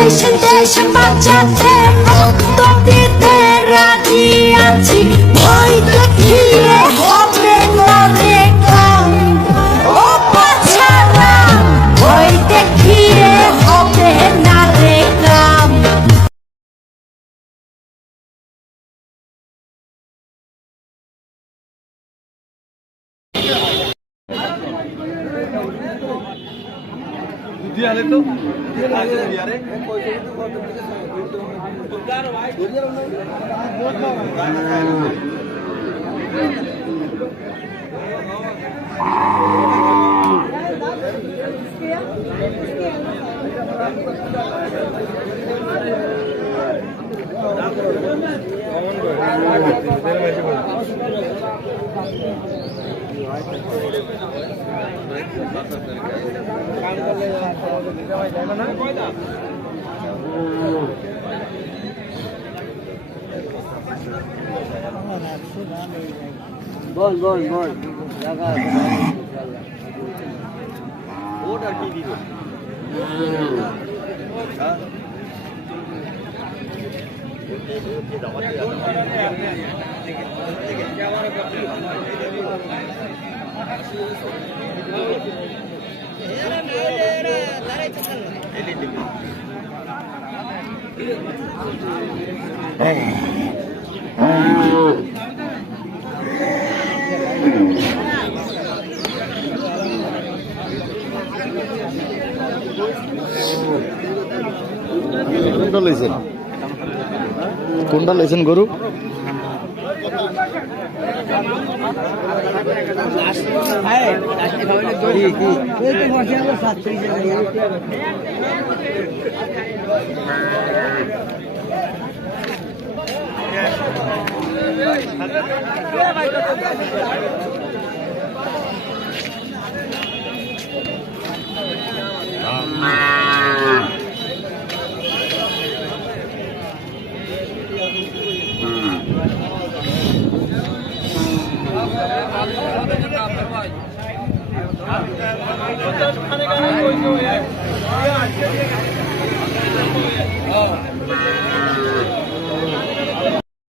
দেশ দেশ বাঁচাতে রক্ত দিতে রাজি আছি ভয় দেখিয়ে হবে না রে কাম ও বাছারা ভয় দেখিয়ে হবে না রে কাম दियाले तो दियारे बोल बोल बोल लगा वोट और टीवी को কোনটা লাইছেন গরু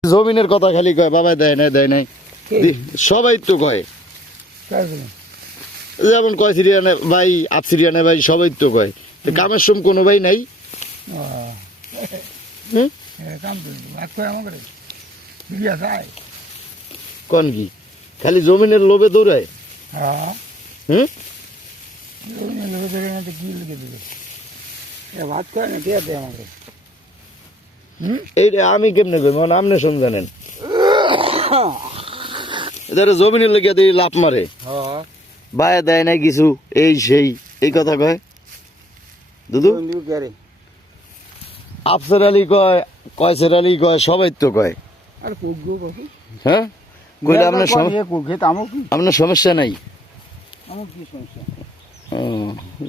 জমিনের কথা খালি কয় বাবা দেয় নাই সবাই তো কয় যেমন কয় সিরিয়ানে ভাই আপ সিরিয়ানে ভাই সবাই তো কয় কামের সম কোনো ভাই নাই কোন কি খালি জমিনের লোভে দৌড়ায় बात कर ना क्या दे हमारे এইটা আমি কেমনে কই মন আমনে সমজানেন এদারে জমিনের লাগিয়া দিয়ে লাভ মারে বায়া দেয় না কিছু এই সেই এই কথা কয় দুদু আফসার আলী কয় কয়সের আলী কয় সবাই তো কয় আর কুগো কই হ্যাঁ কইলে আপনার কুগে তামো কি আপনার সমস্যা নাই আমার কি সমস্যা ও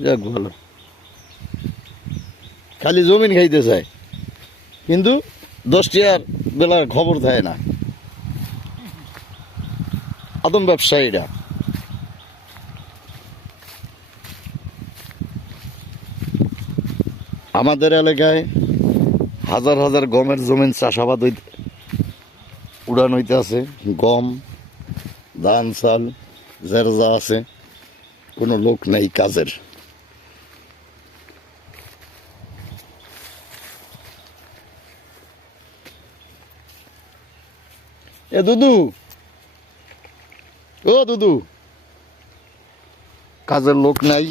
যাক ভালো খালি জমিন খাইতে চায় কিন্তু 10 টাকার বেলার খবর থাকে না আদম ব্যবসায়ীরা আমাদের এলাকায় হাজার হাজার গমের জমিন চাষাবাদ উড়ান হইতে আছে গম ধান চাল যার যা আছে কোনো লোক নেই কাজের এ দুদু ও দুদু কাজের লোক নাই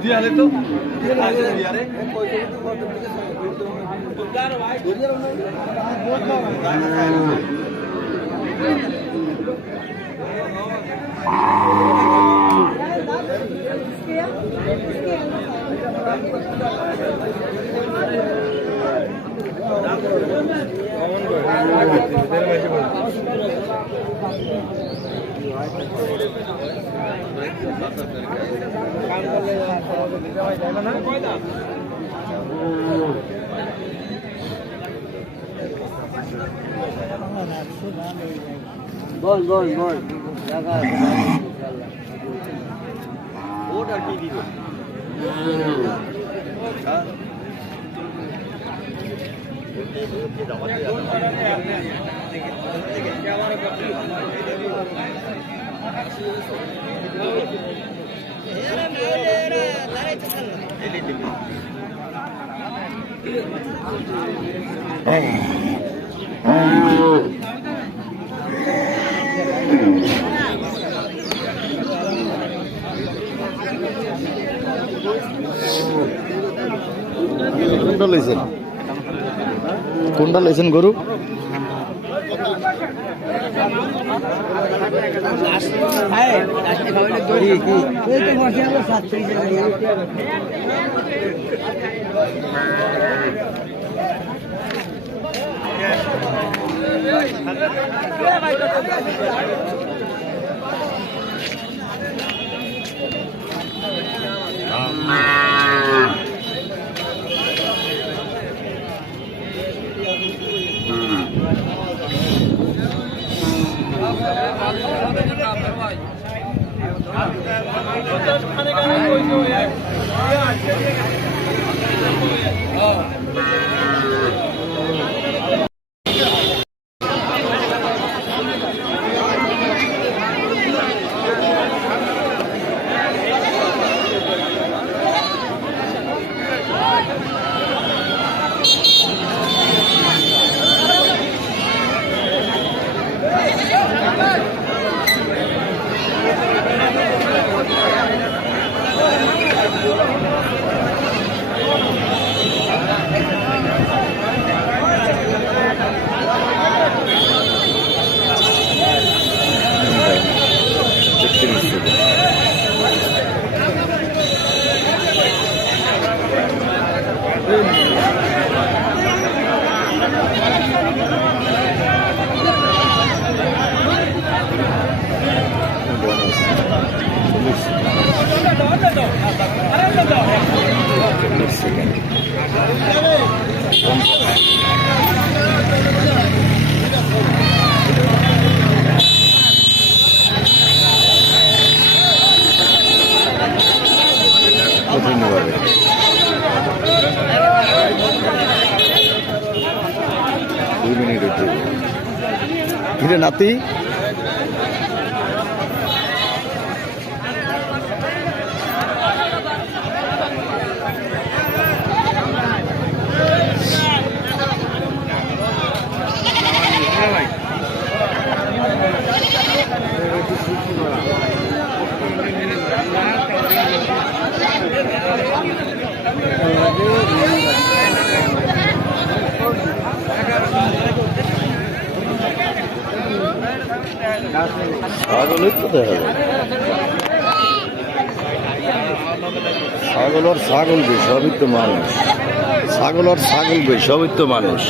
दियाले तो दियारे बोल बोल बोल लगा ভোট আর কি দিবে কোনটা লইছেন কোনটা লইছেন গরু ধন্যবাদ কিরে নাতি ছাগলই তো দেখা যায় ছাগল আর ছাগল বে সবই তো মানুষ ছাগল আর ছাগল বে সবই তো মানুষ